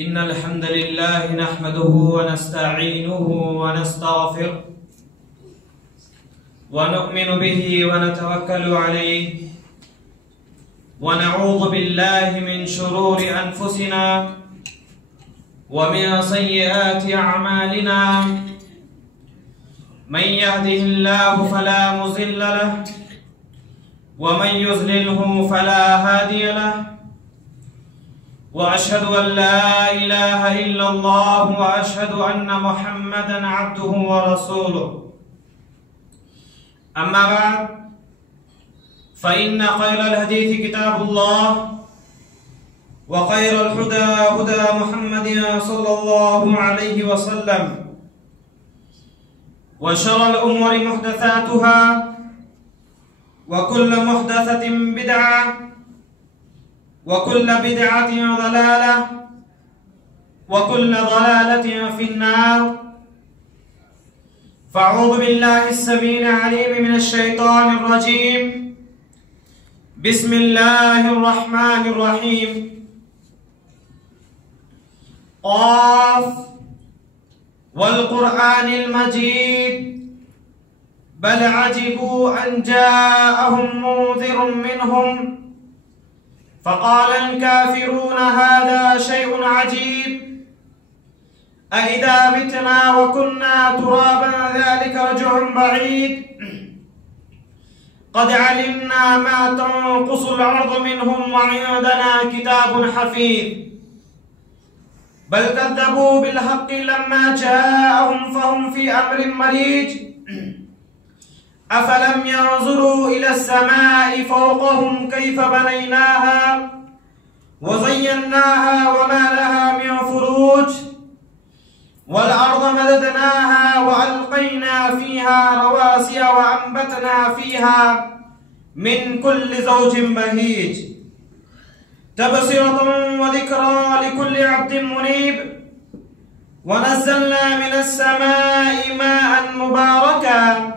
إن الحمد لله نحمده ونستعينه ونستغفره ونؤمن به ونتوكل عليه ونعوذ بالله من شرور أنفسنا ومن سيئات أعمالنا من يهده الله فلا مضل له ومن يضلله فلا هادي له وأشهد أن لا إله إلا الله وأشهد أن محمدا عبده ورسوله أما بعد فإن خير الحديث كتاب الله وخير الهدى هدى محمد صلى الله عليه وسلم وشر الأمور محدثاتها وكل محدثة بدعة وكل بدعة ضلالة وكل ضلالة في النار. فأعوذ بالله السميع العليم من الشيطان الرجيم. بسم الله الرحمن الرحيم. قاف والقرآن المجيد بل عجبوا أن جاءهم منذر منهم فقال الكافرون هذا شيء عجيب أإذا متنا وكنا ترابا ذلك رجع بعيد قد علمنا ما تنقص الأرض منهم وعندنا كتاب حفيظ بل كذبوا بالحق لما جاءهم فهم في أمر مريج أفلم ينظروا إلى السماء فوقهم كيف بنيناها وزيناها وما لها من فروج والأرض مددناها وألقينا فيها رواسي وأنبتنا فيها من كل زوج بهيج تبصرة وذكرى لكل عبد منيب ونزلنا من السماء ماء مباركا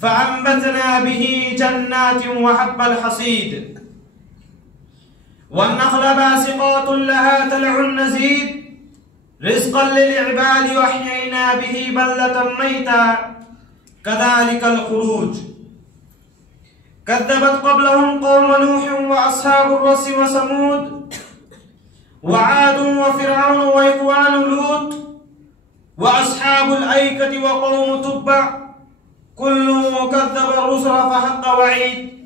فأنبتنا به جنات وحب الحصيد والنخل باسقات لها طلع نضيد رزقا للعباد وأحيينا به بلدة ميتا كذلك الخروج كذبت قبلهم قوم نوح وأصحاب الرس وثمود وعاد وفرعون وإخوان لوط وأصحاب الأيكة وقوم تبع كل كذب الرسل فحق وعيد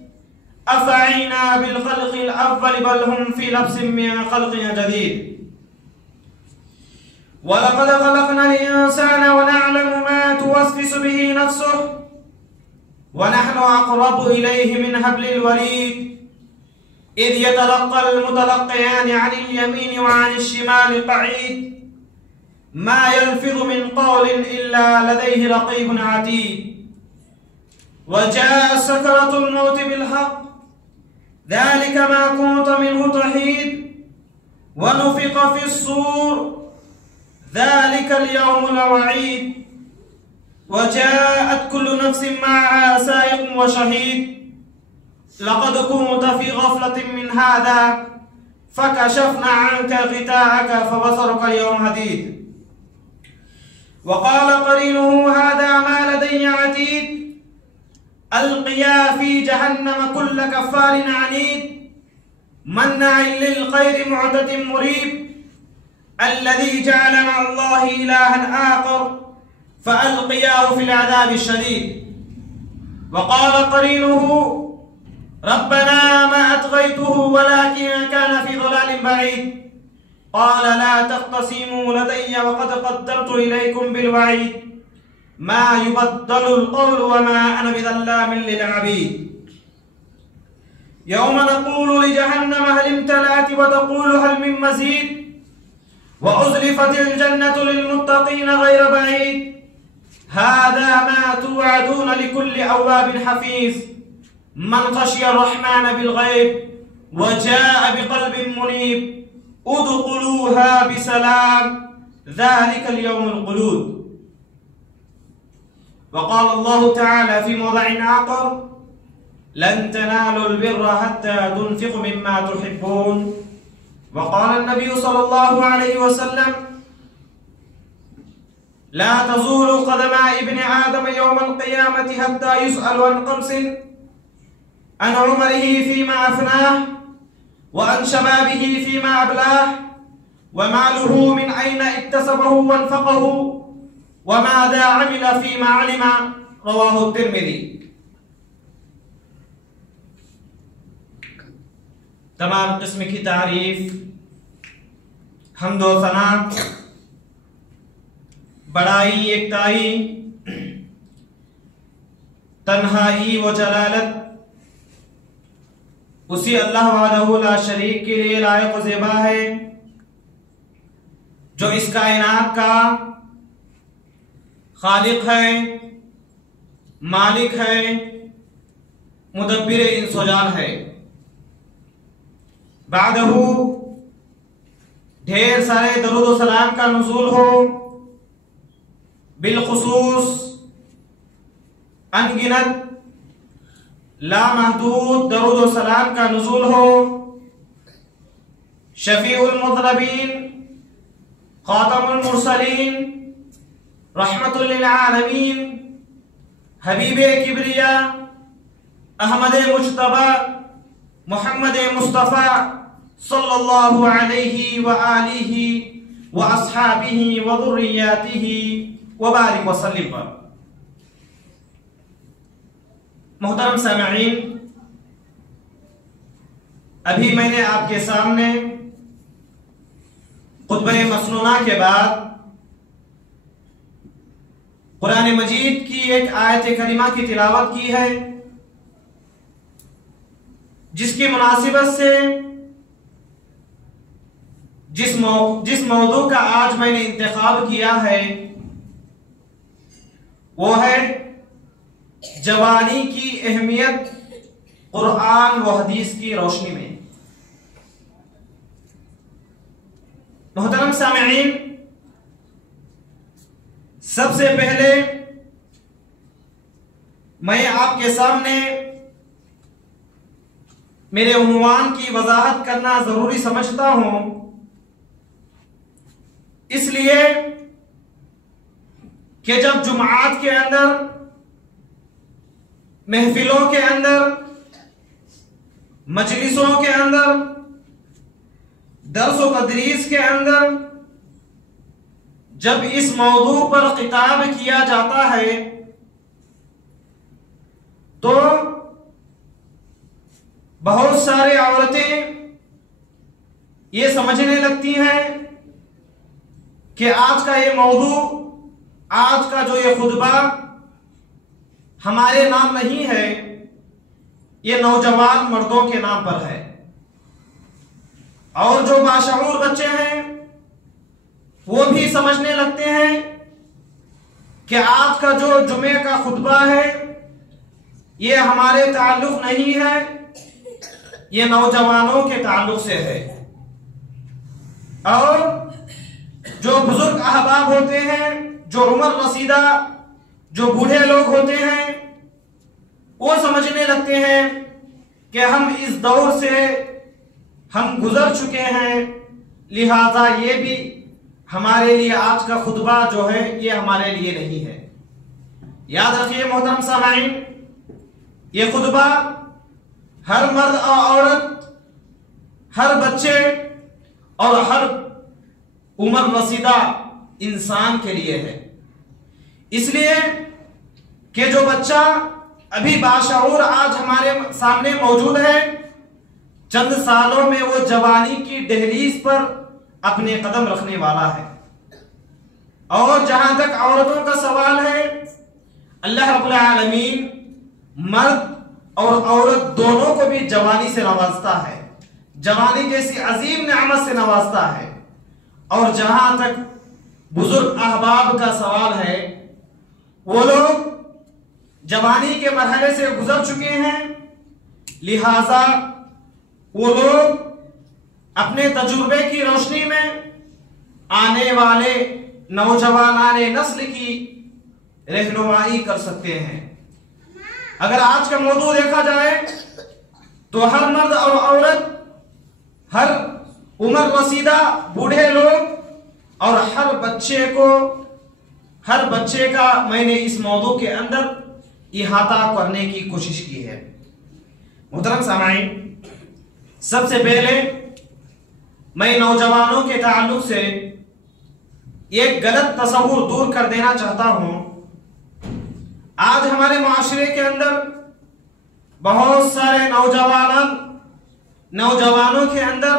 أفعينا بالخلق الأول بل هم في لبس من خلق جديد ولقد خلقنا الإنسان ونعلم ما توسوس به نفسه ونحن أقرب إليه من حبل الوريد إذ يتلقى المتلقيان عن اليمين وعن الشمال قعيد ما يلفظ من قول إلا لديه رقيب عتيد وجاء سكرة الموت بالحق ذلك ما كنت منه تحيد ونفخ في الصور ذلك اليوم الوعيد وجاءت كل نفس معها سائق وشهيد لقد كنت في غفلة من هذا فكشفنا عنك غطاءك فبصرك اليوم حديد وقال قرينه هذا ما لدي عتيد ألقيا في جهنم كل كفار عنيد مناع للخير معتد مريب الذي جعل مع الله إلها آخر فألقياه في العذاب الشديد وقال قرينه ربنا ما أطغيته ولكن كان في ضلال بعيد قال لا تختصموا لدي وقد قدمت إليكم بالوعيد ما يبدل القول وما أنا بظلام للعبيد يوم نقول لجهنم هل امتلأت وتقول هل من مزيد وأزلفت الجنة للمتقين غير بعيد هذا ما توعدون لكل أواب حفيظ من خشي الرحمن بالغيب وجاء بقلب منيب ادخلوها بسلام ذلك اليوم الخلود وقال الله تعالى في موضع آخر لن تنالوا البر حتى تنفقوا مما تحبون وقال النبي صلى الله عليه وسلم لا تزول قدم ابن آدم يوم القيامة حتى يسأل عن خمس: عن عمره فيما أفناه، وعن شبابه فيما أبلاه، وماله من أين اكتسبه وانفقه، وماذا عمل فيما علم. رواه الترمذی۔ تمام قسم کی تعریف، حمد و ثنا، بڑائی، یکتائی، تنہائی و جلالت اسی اللہ وحدہ لا شریک کے لیے لائق و زیبا ہے، جو اس کائنات کا خالق ہے، مالک ہے، مدبر انس و جان ہے۔ بعدہ ڈھیر سارے درود و سلام کا نزول ہو، بالخصوص انگنت لامحدود درود و سلام کا نزول ہو شفیع المذنبین، خاتم المرسلین، رحمت للعالمین، حبیب کبریا، احمد مجتبی، محمد مصطفیٰ صلی اللہ علیہ وآلہ واصحابہ وذریاتہ وبارک وسلم پر۔ محترم سامعین، ابھی میں نے آپ کے سامنے خطبہ مسنونہ کے بعد قرآن مجید کی ایک آیت کریمہ کی تلاوت کی ہے، جس کی مناسبت سے جس موضوع کا آج میں نے انتخاب کیا ہے وہ ہے جوانی کی اہمیت قرآن و حدیث کی روشنی میں۔ محترم سامعین، سب سے پہلے میں آپ کے سامنے میرے عنوان کی وضاحت کرنا ضروری سمجھتا ہوں، اس لیے کہ جب جمعات کے اندر، محفلوں کے اندر، مجلسوں کے اندر، درس و تدریس کے اندر جب اس موضوع پر خطاب کیا جاتا ہے تو بہت سارے عورتیں یہ سمجھنے لگتی ہیں کہ آج کا یہ موضوع، آج کا جو یہ خطبہ ہمارے نام نہیں ہے، یہ نوجوان مردوں کے نام پر ہے، اور جو باشعور بچے ہیں وہ بھی سمجھنے لگتے ہیں کہ آج کا جو جمعے کا خطبہ ہے یہ ہمارے تعلق نہیں ہے، یہ نوجوانوں کے تعلق سے ہے۔ اور جو بزرگ احباب ہوتے ہیں، جو عمر رسیدہ، جو بوڑھے لوگ ہوتے ہیں، وہ سمجھنے لگتے ہیں کہ ہم اس دور سے ہم گزر چکے ہیں، لہذا یہ بھی ہمارے لیے آج کا خطبہ جو ہے یہ ہمارے لیے نہیں ہے۔ یاد رکھیے محترم سامعین، یہ خطبہ ہر مرد اور عورت، ہر بچے اور ہر عمر رسیدہ انسان کے لیے ہے، اس لیے کہ جو بچہ ابھی باشعور آج ہمارے سامنے موجود ہے، چند سالوں میں وہ جوانی کی دہلیز پر اپنے قدم رکھنے والا ہے۔ اور جہاں تک عورتوں کا سوال ہے، اللہ رب العالمین مرد اور عورت دونوں کو بھی جوانی سے نوازتا ہے، جوانی جیسی عظیم نعمت سے نوازتا ہے۔ اور جہاں تک بزرگ احباب کا سوال ہے، وہ لوگ جوانی کے مرحلے سے گزر چکے ہیں، لہذا وہ لوگ اپنے تجربے کی روشنی میں آنے والے نوجوانان نسل کی رہنمائی کر سکتے ہیں۔ اگر آج کا موضوع دیکھا جائے تو ہر مرد اور عورت، ہر عمر رسیدہ بوڑھے لوگ اور ہر بچے کا میں نے اس موضوع کے اندر احاطہ کرنے کی کوشش کی ہے۔ محترم سامعین، سب سے پہلے میں نوجوانوں کے تعلق سے ایک غلط تصور دور کر دینا چاہتا ہوں۔ آج ہمارے معاشرے کے اندر بہت سارے نوجوانوں کے اندر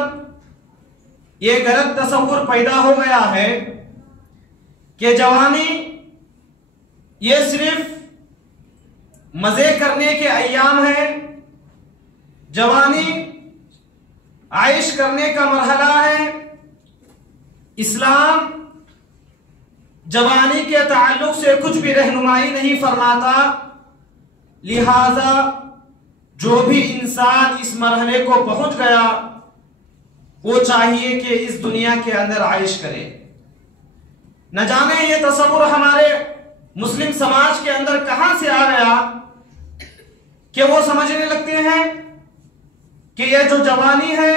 یہ غلط تصور پیدا ہو گیا ہے کہ جوانی یہ صرف مزے کرنے کے ایام ہے، جوانی عائش کرنے کا مرحلہ ہے۔ اسلام جوانی کے تعلق سے کچھ بھی رہنمائی نہیں فرماتا، لہذا جو بھی انسان اس مرحلے کو پہنچ گیا وہ چاہیے کہ اس دنیا کے اندر عائش کرے۔ نہ جانے یہ تصور ہمارے مسلم سماج کے اندر کہاں سے آ گیا کہ وہ سمجھنے لگتے ہیں کہ یہ جو جوانی ہے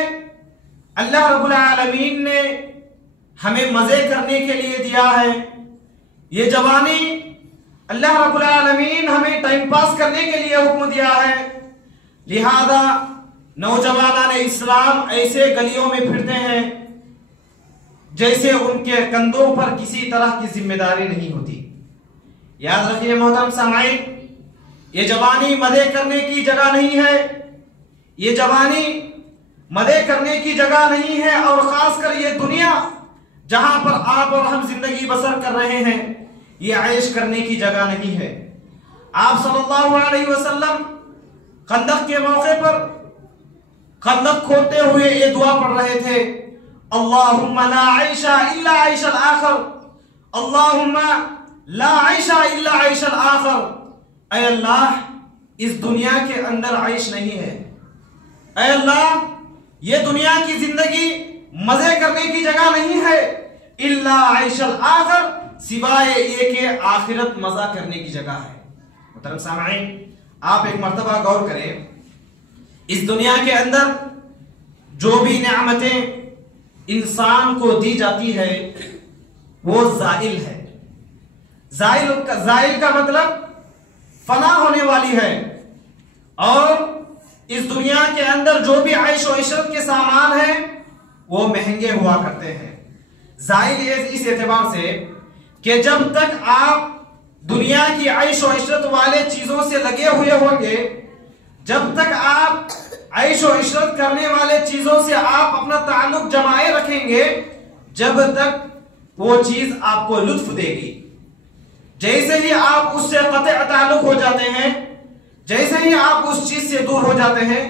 اللہ رب العالمین نے ہمیں مزے کرنے کے لیے دیا ہے، یہ جوانی اللہ رب العالمین ہمیں ٹائم پاس کرنے کے لیے حکم دیا ہے، لہذا نوجوانان اسلام ایسے گلیوں میں پھرتے ہیں جیسے ان کے کندھوں پر کسی طرح کی ذمہ داری نہیں ہوتی۔ یاد رکھیے محترم سامعین، یہ جوانی مزے کرنے کی جگہ نہیں ہے، یہ جوانی مزے کرنے کی جگہ نہیں ہے، اور خاص کر یہ دنیا جہاں پر آپ اور ہم زندگی بسر کر رہے ہیں یہ عیش کرنے کی جگہ نہیں ہے۔ آپ صلی اللہ علیہ وسلم خندق کے موقع پر خندق کھودتے ہوئے یہ دعا پڑھ رہے تھے، اللہم لا عیش الا عیش الآخر، اللہم لا عیش الا عیش الآخر، اے اللہ اس دنیا کے اندر عیش نہیں ہے، اے اللہ یہ دنیا کی زندگی مزے کرنے کی جگہ نہیں ہے، الا عیش الآخر، سوائے یہ کہ آخرت مزہ کرنے کی جگہ ہے۔ محترم سامعین، آپ ایک مرتبہ غور کریں، اس دنیا کے اندر جو بھی نعمتیں انسان کو دی جاتی ہے وہ زائل ہے۔ زائل کا مطلب فنا ہونے والی ہے، اور اس دنیا کے اندر جو بھی عیش و عشرت کے سامان ہیں وہ مہنگے ہوا کرتے ہیں۔ زائل اس اعتبار سے کہ جب تک آپ دنیا کی عیش و عشرت والے چیزوں سے لگے ہوئے ہوں گے، جب تک آپ عیش و عشرت کرنے والے چیزوں سے آپ اپنا تعلق جمائے رکھیں گے، جب تک وہ چیز آپ کو لطف دے گی۔ جیسے ہی آپ اس سے قطع تعلق ہو جاتے ہیں، جیسے ہی آپ اس چیز سے دور ہو جاتے ہیں،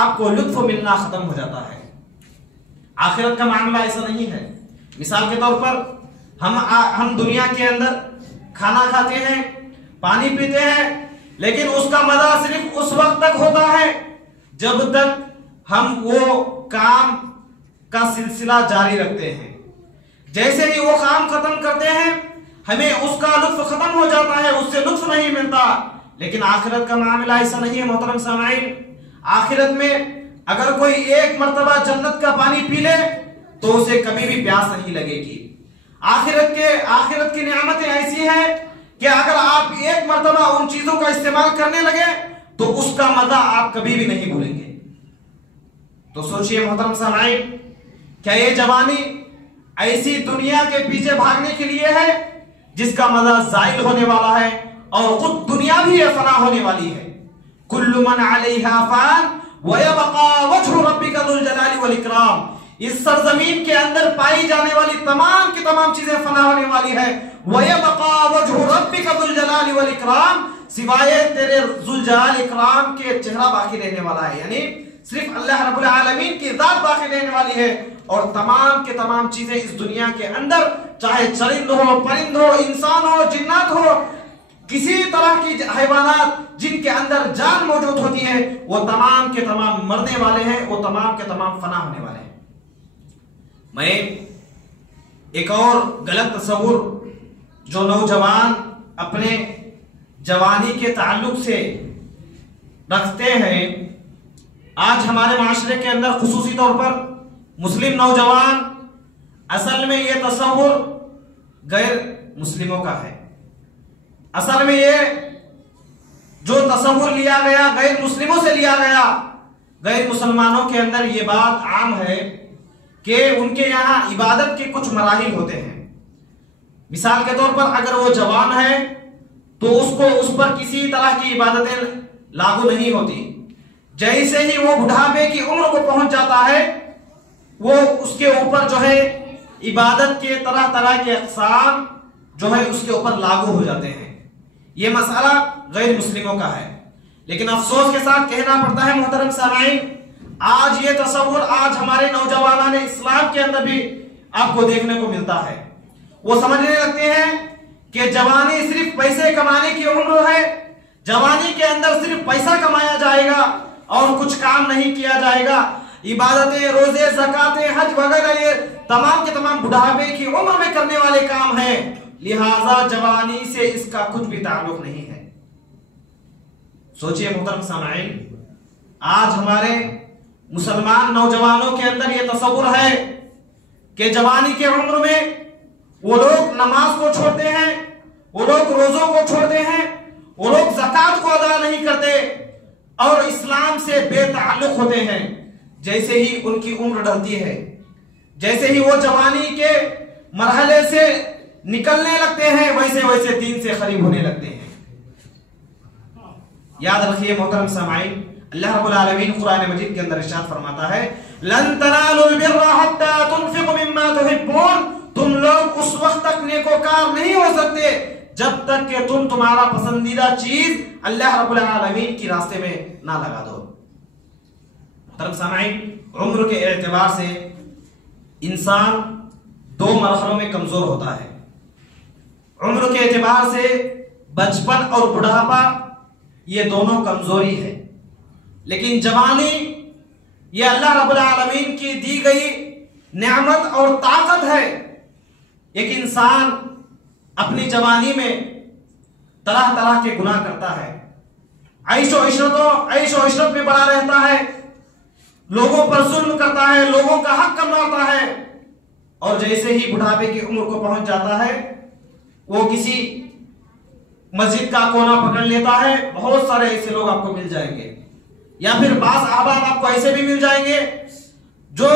آپ کو لطف ملنا ختم ہو جاتا ہے۔ آخرت کا معاملہ ایسا نہیں ہے۔ مثال کے طور پر ہم دنیا کے اندر کھانا کھاتے ہیں، پانی پیتے ہیں، لیکن اس کا مزہ صرف اس وقت تک ہوتا ہے جب تک ہم وہ کام کا سلسلہ جاری رکھتے ہیں۔ جیسے ہی وہ کام ختم کرتے ہیں ہمیں اس کا لطف ختم ہو جاتا ہے، اس سے لطف نہیں ملتا۔ لیکن آخرت کا معاملہ ایسا نہیں ہے محترم سامعین۔ آخرت میں اگر کوئی ایک مرتبہ جنت کا پانی پی لے تو اسے کبھی بھی پیاس نہیں لگے گی۔ آخرت کی نعمتیں ایسی ہیں کہ اگر آپ ایک مرتبہ ان چیزوں کا استعمال کرنے لگے تو اس کا مزہ آپ کبھی بھی نہیں بھولیں گے۔ تو سوچئے محترم سامعین، کیا یہ جوانی ایسی دنیا کے پیچھے بھاگنے کے لیے ہے جس کا مزہ زائل ہونے والا ہے، اور خود دنیا بھی یہ فنا ہونے والی ہے۔ کل من علیہا فان وَيَبْقَى وَجْهُ رَبِّكَ ذُو الْجَلَالِ وَالْإِكْرَامِ، اس سرزمین کے اندر پائی جانے والی تمام کی تمام چیزیں فنا ہونے والی ہے۔ وَيَبْقَى وَجْهُ رَبِّكَ ذُو الْجَلَالِ وَالْإِكْرَامِ، سوائے تیرے ذو الجلال اکرام کے چہرہ باقی رہنے والا ہے، یعنی صرف اللہ رب العالمین کی ذات باقی رہنے والی ہے، اور تمام کے تمام چیزیں اس دنیا کے اندر، چاہے چرند ہو، پرند ہو، انسان ہو، جنات ہو، کسی طرح کی حیوانات جن کے اندر جان موجود ہوتی ہے، وہ تمام کے تمام مرنے والے ہیں، وہ تمام کے تمام فنا ہونے والے ہیں۔ میں ایک اور غلط تصور جو نوجوان اپنے جوانی کے تعلق سے رکھتے ہیں، آج ہمارے معاشرے کے اندر خصوصی طور پر مسلم نوجوان اصل میں یہ تصور غیر مسلموں کا ہے. اصل میں یہ جو تصور لیا گیا غیر مسلموں سے لیا گیا. غیر مسلمانوں کے اندر یہ بات عام ہے کہ ان کے یہاں عبادت کے کچھ مراحل ہوتے ہیں. مثال کے طور پر اگر وہ جوان ہے تو اس پر کسی طرح کی عبادتیں لاگو نہیں ہوتی. جیسے ہی وہ بڑھاپے کی عمر کو پہنچ جاتا ہے وہ اس کے اوپر جو ہے عبادت کے طرح طرح کے اقسام جو ہے اس کے اوپر لاگو ہو جاتے ہیں. یہ مسئلہ غیر مسلموں کا ہے. لیکن افسوس کے ساتھ کہنا پڑتا ہے محترم سامعین، آج یہ تصور آج ہمارے نوجوانوں نے اسلام کے اندر بھی آپ کو دیکھنے کو ملتا ہے. وہ سمجھنے لگتے ہیں کہ جوانی صرف پیسے کمانے کی عمر ہے، جوانی کے اندر صرف پیسہ کمایا جائے گا اور کچھ کام نہیں کیا جائے گا. عبادتیں، روزے، زکاتیں، حج وغیرہ یہ تمام کے تمام بڑھاپے کی عمر میں کرنے والے کام ہیں، لہذا جوانی سے اس کا کچھ بھی تعلق نہیں ہے. سوچئے محترم سامعین، آج ہمارے مسلمان نوجوانوں کے اندر یہ تصور ہے کہ جوانی کے عمر میں وہ لوگ نماز کو چھوڑتے ہیں، وہ لوگ روزوں کو چھوڑتے ہیں، وہ لوگ زکات کو ادا نہیں کرتے اور اسلام سے بے تعلق ہوتے ہیں. جیسے ہی ان کی عمر ڈھلتی ہے، جیسے ہی وہ جوانی کے مرحلے سے نکلنے لگتے ہیں، ویسے ویسے دین سے قریب ہونے لگتے ہیں. یاد رکھیے محترم سامعین، اللہ رب العالمین قرآن مجید کے اندر ارشاد فرماتا ہے لن تنالوا البر حتى تنفقوا مما تحبون. تم لوگ اس وقت تک نیکوکار نہیں ہو سکتے جب تک کہ تم تمہارا پسندیدہ چیز اللہ رب العالمین کی راستے میں نہ لگا دو. محترم سامعین، عمر کے اعتبار سے انسان دو مرحلوں میں کمزور ہوتا ہے. عمر کے اعتبار سے بچپن اور بڑھاپا یہ دونوں کمزوری ہے، لیکن جوانی یہ اللہ رب العالمین کی دی گئی نعمت اور طاقت ہے. ایک انسان اپنی جوانی میں طرح طرح کے گناہ کرتا ہے، عیش و عشرت میں بڑا رہتا ہے، لوگوں پر ظلم کرتا ہے، لوگوں کا حق کم ہوتا ہے، اور جیسے ہی بڑھاپے کی عمر کو پہنچ جاتا ہے وہ کسی مسجد کا کونا پکڑ لیتا ہے. بہت سارے ایسے لوگ آپ کو مل جائیں گے، یا پھر بعض احباب آپ کو ایسے بھی مل جائیں گے جو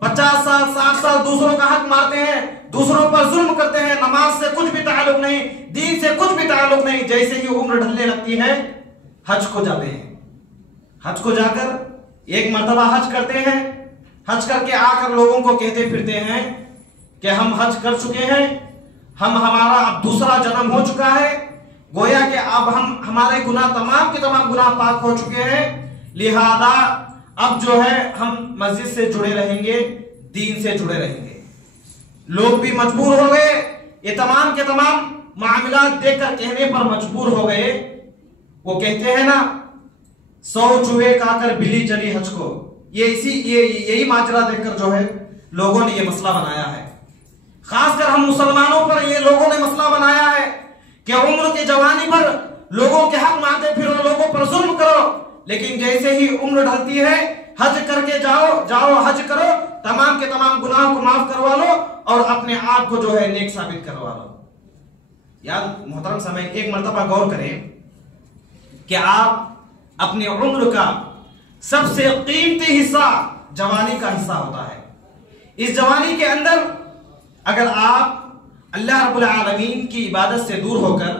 50 سال 60 سال دوسروں کا حق مارتے ہیں، دوسروں پر ظلم کرتے ہیں، نماز سے کچھ بھی تعلق نہیں، دین سے کچھ بھی تعلق نہیں. جیسے ہی عمر ڈھلنے لگتی ہے حج کو جاتے ہیں، حج کو جا کر ایک مرتبہ حج کرتے ہیں، حج کر کے آ کر لوگوں کو کہتے پھرتے ہیں کہ ہم حج کر چکے ہیں، ہمارا اب دوسرا جنم ہو چکا ہے، گویا کہ اب ہمارے گناہ تمام کے تمام گناہ پاک ہو چکے ہیں، لہذا اب جو ہے ہم مسجد سے جڑے رہیں گے، دین سے جڑے رہیں گے. لوگ بھی مجبور ہو گئے، یہ تمام کے تمام معاملات دیکھ کر کہنے پر مجبور ہو گئے. وہ کہتے ہیں نا 100 چوہے کھا کر بلی چلی حج کو. یہی ماجرا دیکھ کر جو ہے لوگوں نے یہ مسئلہ بنایا ہے. خاص کر ہم مسلمانوں پر یہ لوگوں نے مسئلہ بنایا ہے کہ عمر کی جوانی پر لوگوں کے حق مانتے پھرو، لوگوں پر ظلم کرو، لیکن جیسے ہی عمر ڈھلتی ہے حج کر کے جاؤ حج کرو، تمام کے تمام گناہوں کو معاف کروا لو اور اپنے آپ کو جو ہے نیک ثابت کروا لو. یاد محترم سامعین، ایک مرتبہ غور کریں کہ آپ اپنی عمر کا سب سے قیمتی حصہ جوانی کا حصہ ہوتا ہے. اس جوانی کے اندر اگر آپ اللہ رب العالمین کی عبادت سے دور ہو کر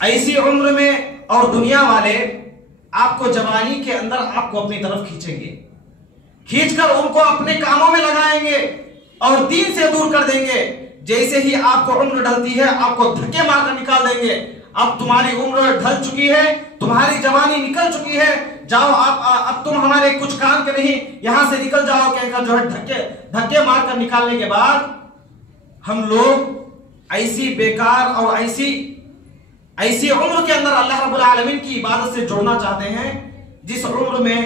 ایسی عمر میں اور دنیا والے آپ کو جوانی کے اندر آپ کو اپنی طرف کھینچیں گے، کھینچ کر ان کو اپنے کاموں میں لگائیں گے اور دین سے دور کر دیں گے. جیسے ہی آپ کو عمر ڈھلتی ہے آپ کو دھکے مار کر نکال دیں گے. اب تمہاری عمر ڈھل چکی ہے، تمہاری جوانی نکل چکی ہے، جاؤ اب تم ہمارے کچھ کام کے نہیں، یہاں سے نکل جاؤ کہہ کر جو ہے دھکے مار کر نکالنے کے بعد ہم لوگ ایسی بیکار اور ایسی عمر کے اندر اللہ رب العالمین کی عبادت سے جڑنا چاہتے ہیں جس عمر میں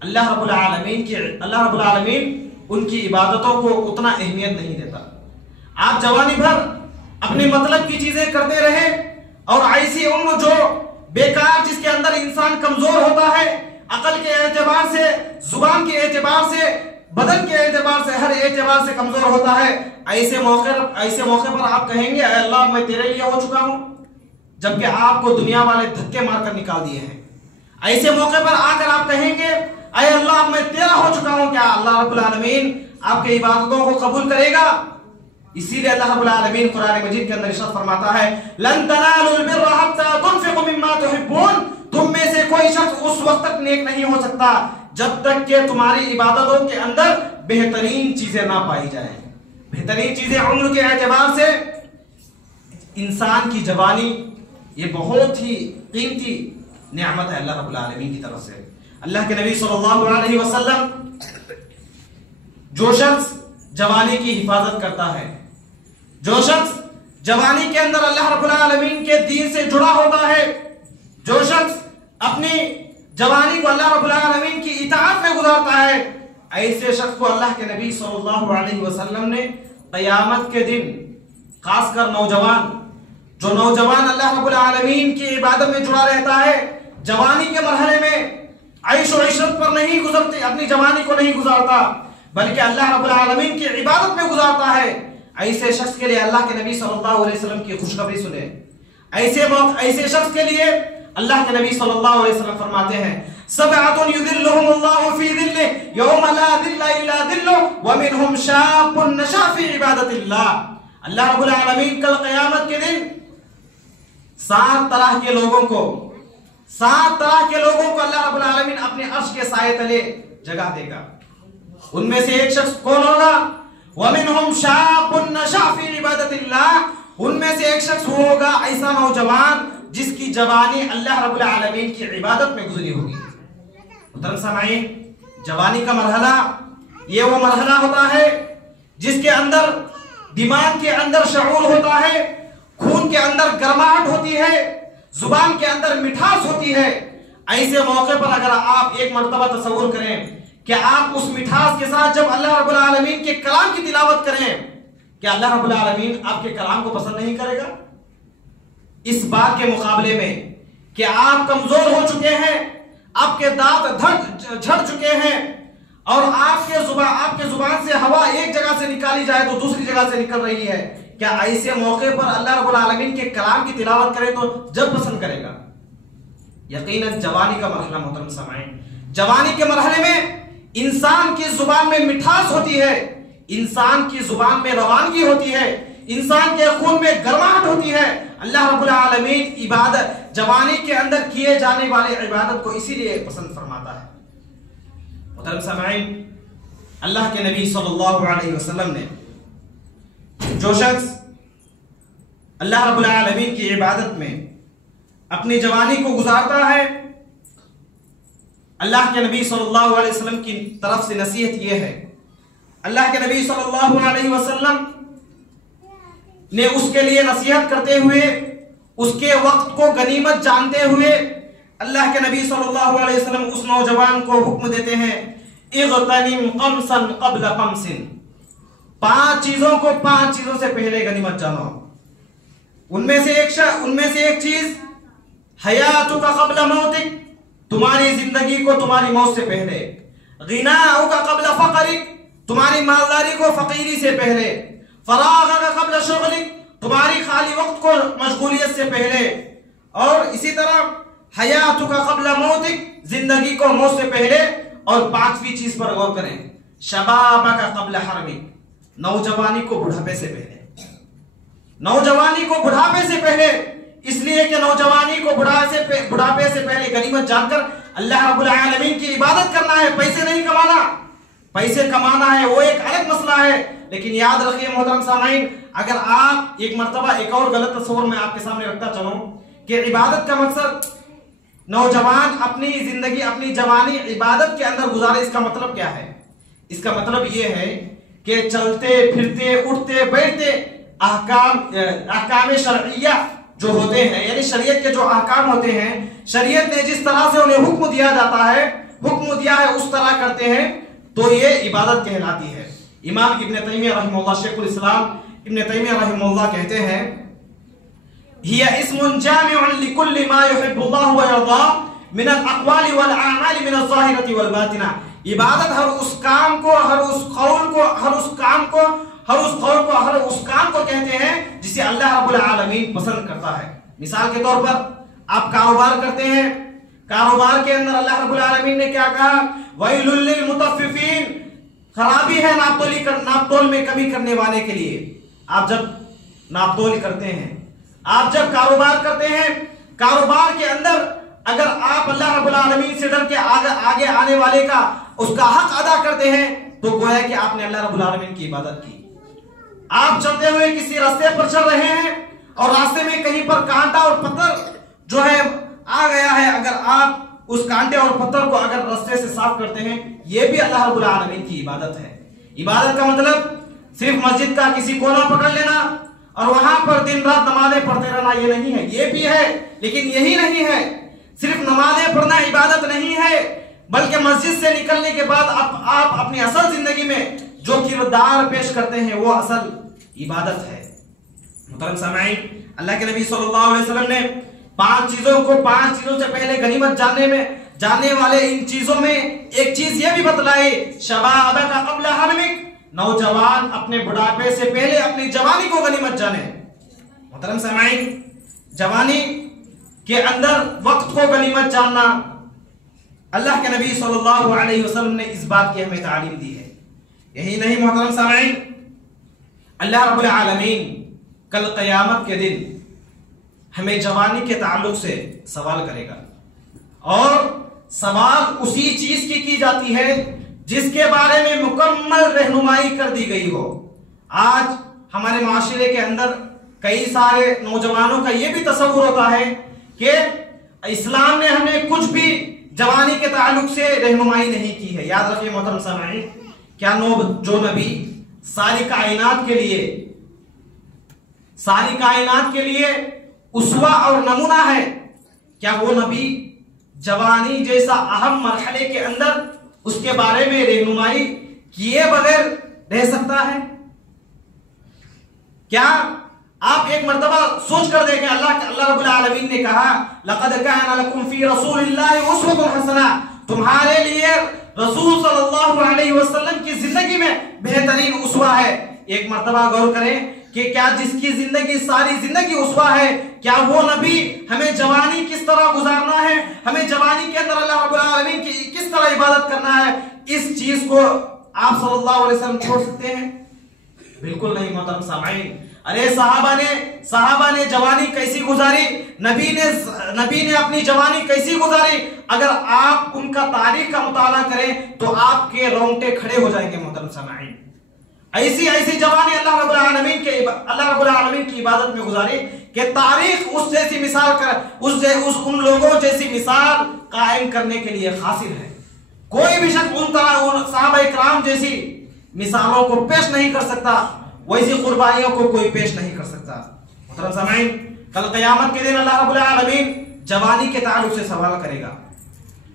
اللہ رب العالمین ان کی عبادتوں کو اتنا اہمیت نہیں دیتا. آپ جوانی بھر اپنی مطلب کی چیزیں کرتے رہے اور ایسی عمر جو بیکار، جس کے اندر انسان کمزور ہوتا ہے، عقل کے اعتبار سے، زبان کے اعتبار سے بدن کے اعتبار سے ہر اعتبار سے کمزور ہوتا ہے، ایسے موقع پر آپ کہیں گے اے اللہ میں تیرے لیے ہو چکا ہوں، جبکہ آپ کو دنیا والے دھکے مار کر نکال دیے ہیں۔ ایسے موقع پر آ کر آپ کہیں گے اے اللہ میں تیرا ہو چکا ہوں، کیا اللہ رب العالمین آپ کی عبادتوں کو قبول کرے گا؟ اسی لیے اللہ رب العالمین قرآن مجید کے اندر ارشاد فرماتا ہے لن تنالوا البر حتى تنفقوا مما تحبون، تم میں سے کوئی شخص اس وقت تک نیک نہیں ہو سکتا جب تک کہ تمہاری عبادتوں کے اندر بہترین چیزیں نہ پائی جائیں۔ بہترین چیزیں عمر کے اعتبار سے انسان کی جوانی یہ بہت ہی قیمتی نعمت ہے اللہ رب العالمین کی طرف سے۔ اللہ کے نبی صلی اللہ علیہ وسلم جو شخص جوانی کی حفاظت کرتا ہے، جو شخص جوانی کے اندر اللہ رب العالمین کے دین سے جڑا ہوتا ہے، جو شخص اپنی جوانی کو اللہ رب العالمین کی اطاعت میں گزارتا ہے، ایسے شخص کو اللہ کے نبی صلی اللہ علیہ وسلم نے قیامت کے دن، خاص کر جو نوجوان اللہ رب العالمین کی عبادت میں جڑا رہتا ہے، جوانی کے مرحلے میں عیش و عشرت پر نہیں گزرتے، اپنی جوانی کو نہیں گزارتا بلکہ اللہ رب العالمین کی عبادت میں گزارتا ہے، ایسے شخص کے لیے اللہ کے نبی صلی اللہ علیہ وسلم کی خوشخبری سنیں۔ ایسے شخص کے لیے اللہ کے نبی صلی اللہ علیہ وسلم فرماتے ہیں سبعۃ یذلھم اللہ فی ظلہ یوم لا ظل الا ظلہ ومنہم شاب نشأ فی عبادت اللہ۔ اللہ رب العالمین کل قیامت کے دن 7 طرح کے لوگوں کو اللہ رب العالمین اپنے عرش کے سائے تلے جگہ دے گا۔ ان میں سے ایک شخص کون ہوگا؟ وَمِنْهُمْ شَابٌ نَشَأَ فِي عِبَادَةِ اللَّهِ، ان میں سے ایک شخص ہوگا ایسا نوجوان جس کی جوانی اللہ رب العالمین کی عبادت میں گزری ہوگی۔ محترم سامعین، جوانی کا مرحلہ یہ وہ مرحلہ ہوتا ہے جس کے اندر دماغ کے اندر شعور ہوتا ہے، خون کے اندر گرماہٹ ہوتی ہے، زبان کے اندر مٹھاس ہوتی ہے۔ ایسے موقع پر اگر آپ ایک مرتبہ تصور کریں کہ آپ اس مٹھاس کے ساتھ جب اللہ رب العالمین کے کلام کی تلاوت کریں، کیا اللہ رب العالمین آپ کے کلام کو پسند نہیں کرے گا؟ اس بات کے مقابلے میں کہ آپ کمزور ہو چکے ہیں، آپ کے دانت جھڑ چکے ہیں اور آپ کے زبان سے ہوا ایک جگہ سے نکالی جائے تو دوسری جگہ سے نکل رہی ہے، کیا ایسے موقع پر اللہ رب العالمین کے کلام کی تلاوت کرے تو جب پسند کرے گا؟ یقیناً جوانی کا مرحلہ محترم سامعین، جوانی کے مرحلے میں انسان کی زبان میں مٹھاس ہوتی ہے، انسان کی زبان میں روانگی ہوتی ہے، انسان کے خون میں گرماہٹ ہوتی ہے۔ اللہ رب العالمین جوانی کے اندر کیے جانے والے عبادت کو اسی لیے پسند فرماتا ہے۔ محترم سامعین، اللہ کے نبی صلی اللہ علیہ وسلم نے جو شخص اللہ رب العالمین کی عبادت میں اپنی جوانی کو گزارتا ہے، اللہ کے نبی صلی اللہ علیہ وسلم کی طرف سے نصیحت یہ ہے، اللہ کے نبی صلی اللہ علیہ وسلم نے اس کے لیے نصیحت کرتے ہوئے، اس کے وقت کو غنیمت جانتے ہوئے، اللہ کے نبی صلی اللہ علیہ وسلم اس نوجوان کو حکم دیتے ہیں اغتنم قمصا قبل قمص، 5 چیزوں کو 5 چیزوں سے پہلے غنیمت جانو۔ ان میں سے ایک چیز حیاتک قبل موتک، تمہاری زندگی کو تمہاری موت سے پہلے، غناؤک قبل فقرک، تمہاری مالداری کو فقیری سے پہلے، فراغک قبل شغلک، تمہاری خالی وقت کو مشغولیت سے پہلے، اور اسی طرح حیاتک قبل موتک، زندگی کو موت سے پہلے، اور 5ویں چیز پر غور کریں شبابک قبل حرمک، نوجوانی کو بڑھاپے سے پہلے، نوجوانی کو بڑھاپے سے پہلے، اس لیے کہ نوجوانی کو بڑھاپے سے پہلے غنیمت جان کر اللہ رب العالمین کی عبادت کرنا ہے، پیسے نہیں کمانا۔ پیسے کمانا ہے وہ ایک الگ مسئلہ ہے، لیکن یاد رکھیے محترم سامعین، اگر آپ ایک مرتبہ ایک اور غلط تصور میں آپ کے سامنے رکھتا چلوں کہ عبادت کا مقصد نوجوان اپنی زندگی اپنی جوانی عبادت کے اندر گزارے، اس کا مطلب کیا ہے؟ اس کا مطلب یہ ہے کہ چلتے پھرتے اٹھتے بیٹھتے احکام شرعیہ جو ہوتے ہیں، یعنی شریعت کے جو احکام ہوتے ہیں، شریعت نے جس طرح سے انہیں حکم دیا جاتا ہے، حکم دیا ہے اس طرح کرتے ہیں تو یہ عبادت کہلاتی ہے۔ امام ابن تیمیہ رحمہ اللہ، شیخ الاسلام ابن تیمیہ رحمہ اللہ کہتے ہیں ہی اسم جامع لکل ما يحب اللہ ويرضاه من الاقوال والاعمال من الظاہرۃ والباطنہ، عبادت ہر اس کام کو، ہر اس قول کو، ہر اس کام کو، ہر اس قول کو، ہر اس کام کو کہتے ہیں جسے اللہ رب العالمین پسند کرتا ہے۔ مثال کے طور پر آپ کاروبار کرتے ہیں، کاروبار کے اندر اللہ رب العالمین نے کیا کہا؟ وَيْلٌ لِّلْمُطَفِّفِينَ، خرابی ہے ناپ تول میں کمی کرنے والے کے لیے۔ آپ جب ناپ تول کرتے ہیں، آپ جب کاروبار کرتے ہیں، کاروبار کے اندر اگر آپ اللہ رب العالمین سے ڈر کے آگے آنے والے کا اس کا حق ادا کرتے ہیں تو گویا کہ آپ نے اللہ رب العالمین کی عبادت کی۔ آپ چلتے ہوئے کسی راستے پر چل رہے ہیں اور راستے میں کہیں پر کانٹا اور پتھر جو ہے آ گیا ہے، اگر آپ اس کانٹے اور پتھر کو اگر راستے سے صاف کرتے ہیں، یہ بھی اللہ رب العالمین کی عبادت ہے۔ عبادت کا مطلب صرف مسجد کا کسی کونا پکڑ لینا اور وہاں پر دن رات نمازیں پڑھتے رہنا یہ نہیں ہے، یہ بھی ہے لیکن یہی نہیں ہے۔ صرف نمازیں پڑھنا عبادت نہیں ہے، بلکہ مسجد سے نکلنے کے بعد آپ اپنی اصل زندگی میں جو کردار پیش کرتے ہیں وہ اصل عبادت ہے۔ محترم سامعین، اللہ کے نبی صلی اللہ علیہ وسلم نے پانچ چیزوں سے پہلے غنیمت جاننے والے ان چیزوں میں ایک چیز یہ بھی بتلائی، شبابک قبل حرمک، نوجوان اپنے بڑھاپے سے پہلے اپنی جوانی کو غنیمت جانے۔ محترم سامعین، جوانی کے اندر وقت کو غنیمت جاننا، اللہ کے نبی صلی اللہ علیہ وسلم نے اس بات کی ہمیں تعلیم دی ہے۔ یہی نہیں محترم سامعین، اللہ رب العالمین کل قیامت کے دن ہمیں جوانی کے تعلق سے سوال کرے گا، اور سوال اسی چیز کی جاتی ہے جس کے بارے میں مکمل رہنمائی کر دی گئی ہو۔ آج ہمارے معاشرے کے اندر کئی سارے نوجوانوں کا یہ بھی تصور ہوتا ہے کہ اسلام نے ہمیں کچھ بھی جوانی کے تعلق سے رہنمائی نہیں کی ہے۔ یاد رکھیے محترم سامعین، کیا جو نبی ساری کائنات کے لیے اسوہ اور نمونہ ہے، کیا وہ نبی جوانی جیسا اہم مرحلے کے اندر اس کے بارے میں رہنمائی کیے بغیر رہ سکتا ہے؟ کیا آپ ایک مرتبہ سوچ کر دیکھیں، اللہ رب العالمین نے کہا لَقَدْ كَانَ لَكُمْ فِي رَسُولِ اللَّهِ أُسْوَةٌ حَسَنَةٌ، تمہارے لیے رسول صلی اللہ علیہ وسلم کی زندگی میں بہترین اسوہ ہے۔ ایک مرتبہ غور کریں کہ کیا جس کی ساری زندگی اسوہ ہے، کیا وہ نبی ہمیں جوانی کس طرح گزارنا ہے، ہمیں جوانی کے اندر اللہ رب العالمین کی کس طرح عبادت کرنا ہے، اس چیز کو آپ صلی اللہ علیہ وسلم چھوڑ سکتے ہیں؟ بالکل نہیں محترم سامعین۔ ارے صحابہ نے جوانی کیسی گزاری، نبی نے اپنی جوانی کیسی گزاری، اگر آپ ان کا تاریخ کا مطالعہ کریں تو آپ کے رونگٹے کھڑے ہو جائیں گے محترم سامعین۔ ایسی جوانی اللہ رب العالمین کی عبادت میں گزاری کہ تاریخ اس جیسی مثال ان لوگوں جیسی مثال قائم کرنے کے لیے حاصل ہے۔ کوئی بھی شخص ان صحابہ اکرام جیسی مثالوں کو پیش نہیں کر سکتا، ویسی قربانیوں کو کوئی پیش نہیں کر سکتا۔ محترم سامعین، کل قیامت کے دن اللہ رب العالمین جوانی کے تعلق سے سوال کرے گا۔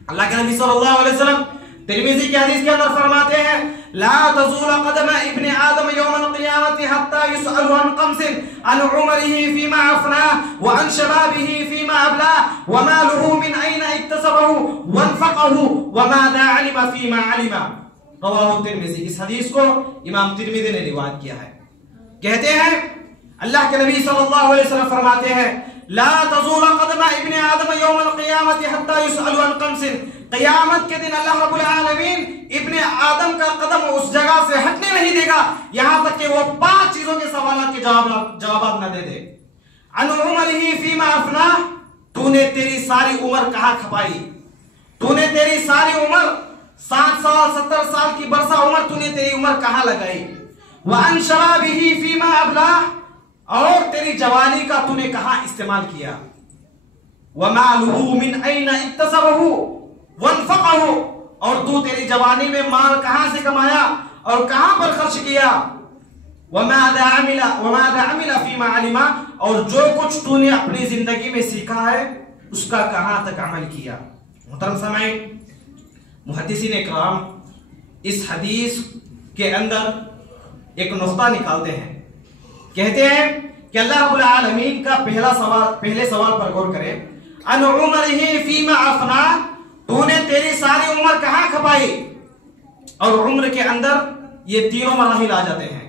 اللہ کے نبی صلی اللہ علیہ وسلم ترمذی کی حدیث کے اندر فرماتے ہیں لا تزول قدم ابن آدم يوم القيامة حتى يسأل عن خمس، عن عمره فيما أفناه، وعن شبابه فيما أبلاه، وماله من أين اكتسبه، وانفقه، وماذا علم فيما علم۔ رواہ الترمذی، اس حدیث کو امام ترمذی نے روایت کیا ہے۔ کہتے ہیں اللہ کے نبی صلی اللہ علیہ وسلم فرماتے ہیں لا تزول قدم ابن آدم یوم القیامت حتی یسأل عن خمس، قیامت کے دن اللہ رب العالمین ابن آدم کا قدم اس جگہ سے ہٹنے نہیں دے گا یہاں تک کہ وہ 5 چیزوں کے سوالات کے جوابات نہ دے دے۔ عن عمره فیما افناہ، تو نے تیری ساری عمر کہاں کھپائی، تو نے تیری ساری عمر 60 سال 70 سال کی برسہ عمر تو نے تیری عمر کہاں لگائی۔ وعن شبابه فیما ابلاہ، اور تیری جوانی کا تو نے کہاں استعمال کیا۔ ومالہ من این اکتسبہ وانفقہ، اور تو تیری جوانی میں مال کہاں سے کمایا اور کہاں پر خرچ کیا۔ وماذا عمل فیما علم، اور جو کچھ تو نے اپنی زندگی میں سیکھا ہے اس کا کہاں تک عمل کیا۔ محترم سامعین، محدثین اکرام اس حدیث کے اندر ایک نقطہ نکالتے ہیں، کہتے ہیں کہ اللہ رب العالمین کا پہلے سوال پر غور کریں، ان عمرہ فیما افنا، تو نے تیری ساری عمر کہاں کھپائی، اور عمر کے اندر یہ تینوں مراحل آ جاتے ہیں.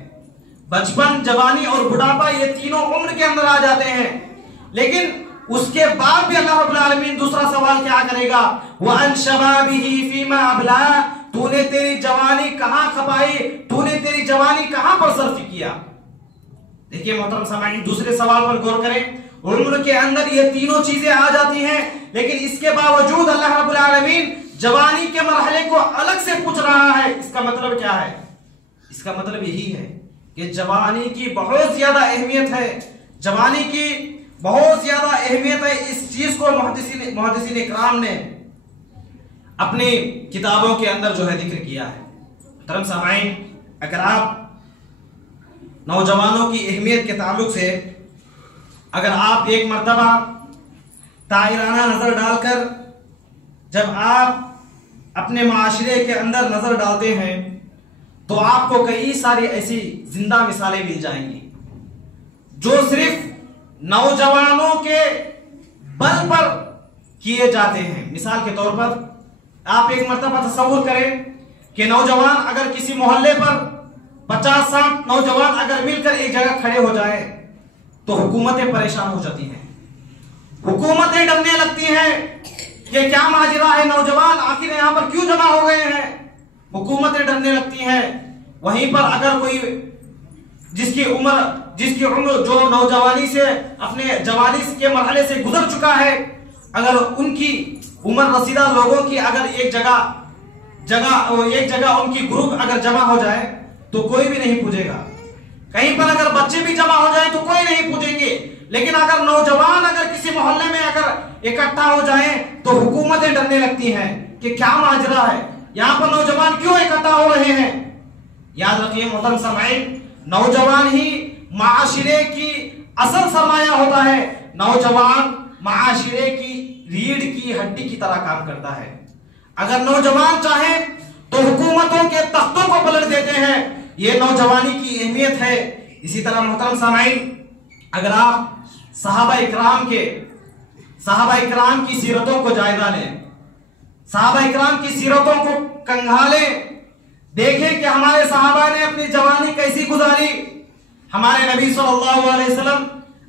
بچپن، جوانی اور بڑھاپا یہ تینوں عمر کے اندر آ جاتے ہیں. لیکن اس کے بعد بھی اللہ رب العالمین دوسرا سوال کیا کرے گا؟ وَأَنْ شَبَابِهِ فِيمَا أَبْلَاهُ، تو نے تیری جوانی کہاں کھپائی، تو نے تیری جوانی کہاں پر صرف کیا. دیکھیے محترم سامعین، دوسرے سوال پر غور کریں. عمر کے اندر یہ تینوں چیزیں آ جاتی ہیں، لیکن اس کے باوجود اللہ رب العالمین جوانی کے مرحلے کو الگ سے پوچھ رہا ہے. اس کا مطلب کیا ہے؟ اس کا مطلب یہی ہے کہ جوانی کی بہت زیادہ اہمیت ہے. جوانی کی بہت زیادہ اہمیت ہے. اس چیز کو محدثین اکرام نے اپنی کتابوں کے اندر جو ہے ذکر کیا ہے. محترم سامعین، اگر آپ نوجوانوں کی اہمیت کے تعلق سے اگر آپ ایک مرتبہ طائرانہ نظر ڈال کر جب آپ اپنے معاشرے کے اندر نظر ڈالتے ہیں تو آپ کو کئی ساری ایسی زندہ مثالیں مل جائیں گی جو صرف نوجوانوں کے بل پر کیے جاتے ہیں. مثال کے طور پر آپ ایک مرتبہ تصور کریں کہ نوجوان اگر کسی محلے پر 50-60 نوجوان اگر مل کر ایک جگہ کھڑے ہو جائیں تو حکومتیں پریشان ہو جاتی ہیں. حکومتیں ڈرنے لگتی ہیں کہ کیا ماجرا ہے، نوجوان آخر یہاں پر کیوں جمع ہو گئے ہیں. حکومتیں ڈرنے لگتی ہیں. وہیں پر اگر کوئی جس کی عمر جو نوجوانی سے اپنے جوانی کے مرحلے سے گزر چکا ہے، اگر ان کی عمر رسیدہ لوگوں کی اگر ایک جگہ ان کی گروپ اگر جمع ہو جائے تو کوئی بھی نہیں پوچھے گا. کہیں پر اگر بچے بھی جمع ہو جائیں تو کوئی نہیں پوچھیں گے. لیکن اگر نوجوان اگر کسی محلے میں اگر اکٹھا ہو جائیں تو حکومتیں ڈرنے لگتی ہیں کہ کیا ماجرا ہے، یہاں پر نوجوان کیوں اکٹھا ہو رہے ہیں. یاد رکھیے محترم سامعین، نوجوان ہی معاشرے کی اصل سرمایہ ہوتا ہے. نوجوان معاشرے کی ریڑھ کی ہڈی کی طرح کام کرتا ہے. اگر نوجوان چاہیں تو حکومتوں کے تختوں کو پلٹ دیتے ہیں. یہ نوجوانی کی اہمیت ہے. اسی طرح محترم سامعین، اگر آپ صحابہ اکرام کی سیرتوں کو جائزہ لیں، صحابہ اکرام کی سیرتوں کو کنگھالیں، دیکھیں کہ ہمارے صحابہ نے اپنی جوانی کیسی گزاری، ہمارے نبی صلی اللہ علیہ وسلم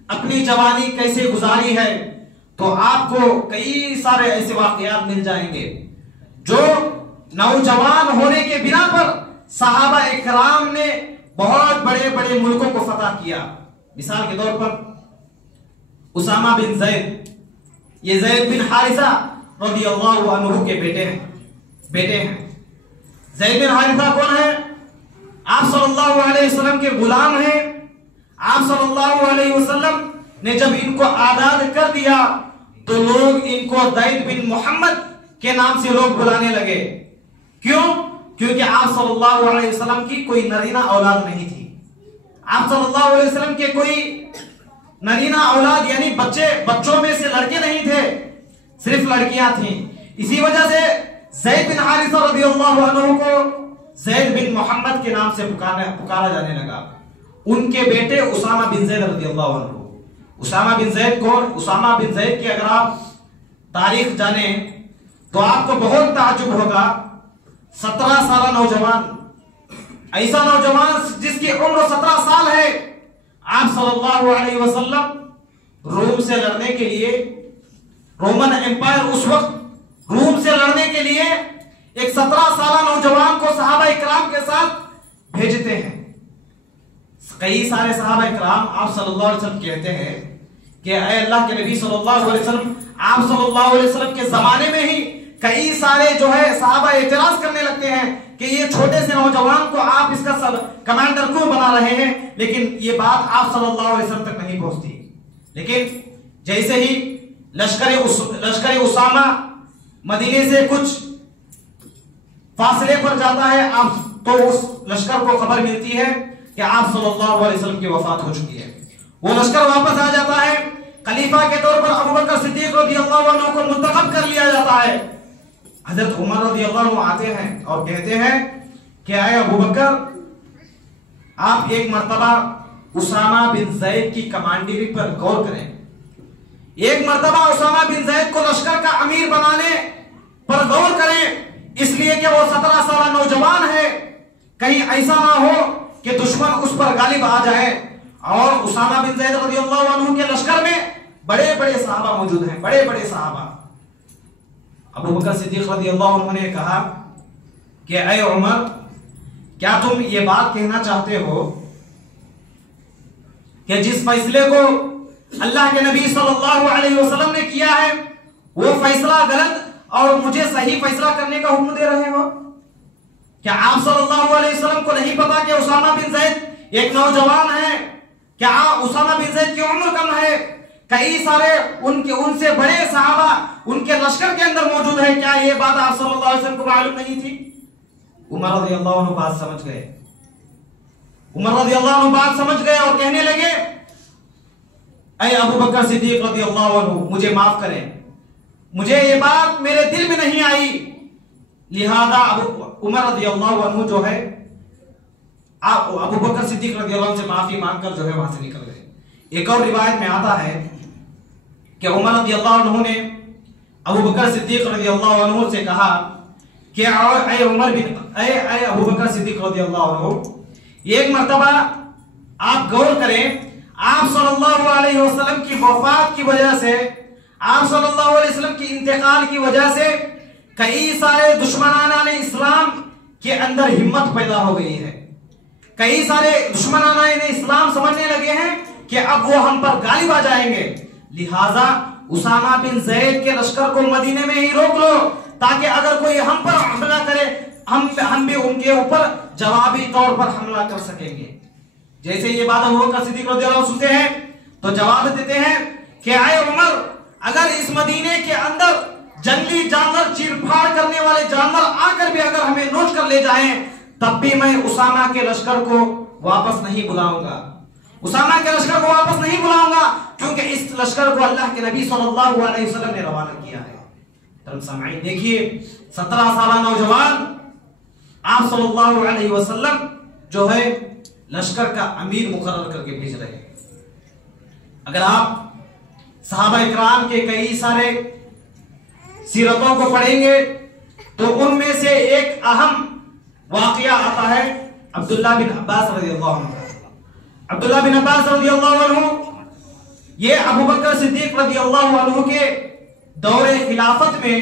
اپنی جوانی کیسے گزاری ہے، تو آپ کو کئی سارے ایسے واقعات مل جائیں گے جو نوجوان ہونے کے بنا پر صحابہ اکرام نے بہت بڑے بڑے ملکوں کو فتح کیا. مثال کے طور پر اسامہ بن زید، یہ زید بن حارثہ رضی اللہ عنہ کے بیٹے ہیں. زید بن حارثہ کون ہے؟ آپ صلی اللہ علیہ وسلم کے غلام ہیں. آپ صلی اللہ علیہ وسلم نے جب ان کو آزاد کر دیا تو لوگ ان کو زید بن محمد کے نام سے لوگ بلانے لگے. کیوں؟ کیونکہ آپ صلی اللہ علیہ وسلم کی کوئی نرینہ اولاد نہیں تھی. آپ صلی اللہ علیہ وسلم کے کوئی نرینہ اولاد یعنی بچوں میں سے لڑکے نہیں تھے، صرف لڑکیاں تھیں. اسی وجہ سے زید بن حارثہ رضی اللہ عنہ کو زید بن محمد کے نام سے پکارا جانے لگا. ان کے بیٹے اسامہ بن زید رضی اللہ عنہ. اسامہ بن زید کون؟ اسامہ بن زید کی اگر آپ تاریخ جانیں تو آپ کو بہت تعجب ہوگا. 17 سالہ نوجوان، ایسا نوجوان جس کی عمر 17 سال ہے، آپ صلی اللہ علیہ وسلم روم سے لڑنے کے لیے، رومن امپائر اس وقت روم سے لڑنے کے لیے ایک 17 سالہ نوجوان کو صحابہ اکرام کے ساتھ بھیجتے ہیں. کئی سارے صحابہ اکرام آپ صلی اللہ علیہ وسلم کہتے ہیں کہ اے اللہ کے نبی صلی اللہ علیہ وسلم، آپ صلی اللہ علیہ وسلم کے زمانے میں ہی کئی سارے جو ہے صحابہ اعتراض کرنے لگتے ہیں کہ یہ چھوٹے سے نوجوان کو آپ اس کا کمانڈر کیوں بنا رہے ہیں، لیکن یہ بات آپ صلی اللہ علیہ وسلم تک نہیں پہنچتی. لیکن جیسے ہی لشکر اسامہ مدینے سے کچھ فاصلے پر جاتا ہے تو اس لشکر کو خبر ملتی ہے کہ آپ صلی اللہ علیہ وسلم کی وفات ہو چکی ہے. وہ لشکر واپس آ جاتا ہے. خلیفہ کے طور پر ابوبکر صدیق رضی اللہ عنہ کو منتخب کر لیا جاتا ہے. حضرت عمر رضی اللہ عنہ آتے ہیں اور کہتے ہیں کہ اے ابوبکر، آپ ایک مرتبہ اسامہ بن زید کی کمانڈری پر غور کریں. ایک مرتبہ اسامہ بن زید کو لشکر کا امیر بنانے پر غور کریں. اس لیے کہ وہ 17 سالہ نوجوان ہے، کہیں ایسا نہ ہو کہ دشمن اس پر غالب آ جائے۔ اور اسامہ بن زید رضی اللہ عنہ کے لشکر میں بڑے بڑے صحابہ موجود ہیں، بڑے بڑے صحابہ۔ ابو بکر صدیق رضی اللہ عنہ نے کہا کہ اے عمر، کیا تم یہ بات کہنا چاہتے ہو کہ جس فیصلے کو اللہ کے نبی صلی اللہ علیہ وسلم نے کیا ہے وہ فیصلہ غلط اور مجھے صحیح فیصلہ کرنے کا حکم دے رہے ہو؟ کیا آپ صلی اللہ علیہ وسلم کو نہیں پتا کہ اسامہ بن زید ایک نوجوان ہے؟ کیا اسامہ بن زید کی عمر کم ہے؟ کئی سارے ان سے بڑے صحابہ ان کے لشکر کے اندر موجود ہیں، کیا یہ بات آپ صلی اللہ علیہ وسلم کو معلوم نہیں تھی؟ عمر رضی اللہ عنہ بات سمجھ گئے، عمر رضی اللہ عنہ بات سمجھ گئے اور کہنے لگے اے ابو بکر صدیق رضی اللہ عنہ، مجھے معاف کریں، مجھے یہ بات میرے دل میں نہیں آئی، لہذا عمر رضی اللہ عنہ جو ہے ابو بکر صدیق رضی اللہ عنہ سے معافی مانگ کر جو ہے وہاں سے نکل گئے۔ ایک اور روایت میں آتا ہے کہ عمر رضی اللہ عنہ نے ابو بکر صدیق رضی اللہ عنہ سے کہا کہ اے ابو بکر صدیق رضی اللہ عنہ، ایک مرتبہ آپ غور کریں، آپ صلی اللہ علیہ وسلم کی وفات کی وجہ سے، آپ صلی اللہ علیہ وسلم کی انتقال کی وجہ سے کئی سارے دشمنان اسلام کے اندر ہمت پیدا ہو گئی ہے، کئی سارے دشمنان اسلام سمجھنے لگے ہیں کہ اب وہ ہم پر غالب آ جائیں گے، لہذا اسامہ بن زید کے لشکر کو مدینے میں ہی روک لو تاکہ اگر کوئی ہم پر حملہ کرے ہم بھی ان کے اوپر جوابی طور پر حملہ کر سکیں گے۔ جیسے یہ بات ابو بکر صدیق رضی اللہ عنہ سنتے ہیں تو جواب دیتے ہیں کہ اے عمر، اگر اس مدینے کے اندر جنگلی جانور چیر پھاڑ کرنے والے جانور آ کر بھی اگر ہمیں نوچ کر لے جائیں تب بھی میں اسامہ کے لشکر کو واپس نہیں بلاؤں گا، اسامہ کے لشکر کو واپس نہیں بلاؤں گا، کیونکہ اس لشکر کو اللہ کے نبی صلی اللہ علیہ وسلم نے روانہ کیا ہے۔ سامعین دیکھیے، 17 سالہ نوجوان آپ صلی اللہ علیہ وسلم جو ہے لشکر کا امیر مقرر کر کے بھیج رہے ہیں۔ اگر آپ صحابہ اکرام کے کئی سارے سیرتوں کو پڑھیں گے تو ان میں سے ایک اہم واقعہ آتا ہے عبداللہ بن عباس رضی اللہ عنہ۔ عبداللہ بن عباس رضی اللہ عنہ یہ ابو بکر صدیق رضی اللہ عنہ کے دور خلافت میں،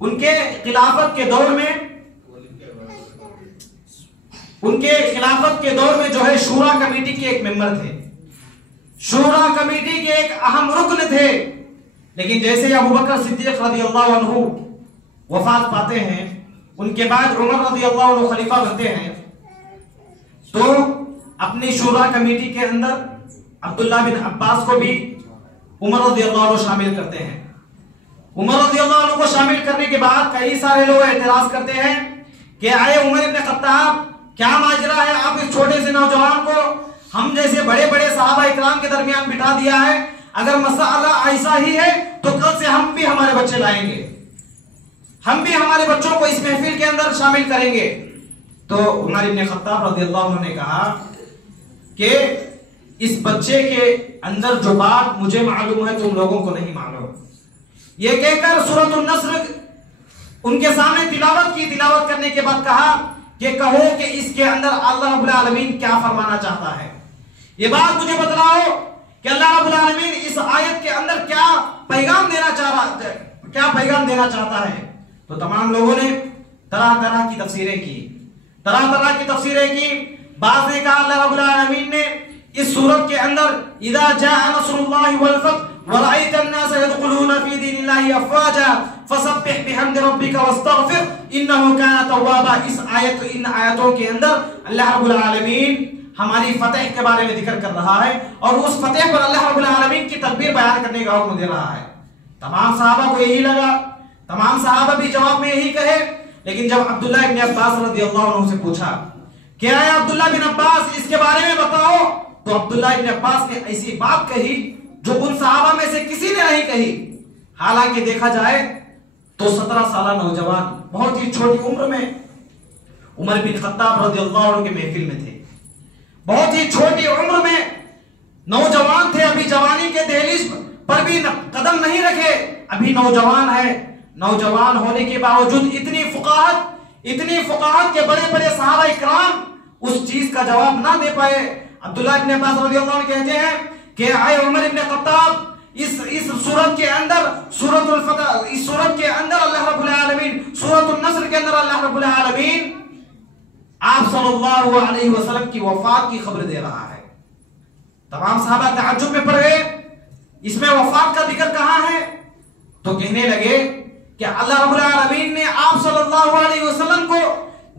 ان کے خلافت کے دور میں جو ہے شورا کمیٹی کے ایک ممبر تھے، شورا کمیٹی کے ایک اہم رکن تھے، لیکن جیسے ابو بکر صدیق رضی اللہ عنہ وفات پاتے ہیں، ان کے بعد عمر رضی اللہ عنہ خلیفہ بنتے ہیں، تو اپنی شورا کمیٹی کے اندر عبداللہ بن عباس کو بھی عمر رضی اللہ عنہ شامل کرتے ہیں۔ عمر رضی اللہ عنہ کو شامل کرنے کے بعد کئی سارے لوگ اعتراض کرتے ہیں کہ اے عمر بن خطاب، کیا ماجرا ہے، آپ اس چھوٹے سے نوجوان کو ہم جیسے بڑے بڑے صحابہ اکرام کے درمیان بٹھا دیا ہے، اگر مسئلہ ایسا ہی ہے تو کل سے ہم بھی ہمارے بچے لائیں گے، ہم بھی ہمارے بچوں کو اس محفل کے اندر شامل کریں گے۔ تو عمر بن خطاب رضی اللہ عنہ نے کہا کہ اس بچے کے اندر جو بات مجھے معلوم ہے تم لوگوں کو نہیں معلوم۔ یہ کہہ کر سورۃ النصر ان کے سامنے تلاوت کرنے کے بعد کہا کہ کہو کہ اس کے اندر اللہ رب العالمین کیا فرمانا چاہتا ہے، یہ بات مجھے بتلاؤ کہ اللہ رب العالمین اس آیت کے اندر کیا پیغام دینا چاہتا ہے۔ تو تمام لوگوں نے طرح طرح کی تفسیریں کی، بعض نے کہا اللہ رب العالمین نے اس سورت کے اندر اذا جاء نصر اللہ والفتح ورأيت الناس يدخلون في دين الله افواجا فسبح بحمد ربك واستغفر انه كان توابا، اس ان آیتوں کے اندر اللہ رب العالمین ہماری فتح کے بارے میں ذکر کر رہا ہے اور اس فتح پر اللہ رب العالمین کی تدبیر بیان کرنے کا حکم دے رہا ہے۔ تمام صحابہ کو یہی لگا، تمام صحابہ بھی جواب میں یہی کہے، لیکن جب عبداللہ بن عباس رضی اللہ عنہ سے پوچھا کہ اے عبداللہ بن عباس اس کے بارے میں بتاؤ، تو عبداللہ بن عباس نے ایسی بات کہی جو ان صحابہ میں سے کسی نے نہیں کہی۔ حالانکہ دیکھا جائے تو 17 سالہ نوجوان بہت ہی چھوٹی عمر میں عمر بن خطاب رضی اللہ عنہ کے محفل میں تھے، بہت ہی چھوٹی عمر میں نوجوان تھے، ابھی جوانی کے دہلیز پر بھی قدم نہیں رکھے، ابھی نوجوان ہے، نوجوان ہونے کے باوجود اتنی فقاہت کے بڑے بڑے صحابہ اکرام اس چیز کا جواب نہ دے پائے. عبداللہ ابن عباس رضی اللہ عنہ کہتے ہیں کہ اے عمر ابن خطاب، اس سورت کے اندر، سورت الفتح، اس سورت کے اندر اللہ رب العالمین، سورت النصر کے اندر اللہ رب العالمین آپ صلی اللہ علیہ وسلم کی وفات کی خبر دے رہا ہے. تمام صحابہ تعجب میں پڑ گئے، اس میں وفات کا ذکر کہاں ہے؟ تو کہنے لگے کہ اللہ رب العالمین نے آپ صلی اللہ علیہ وسلم کو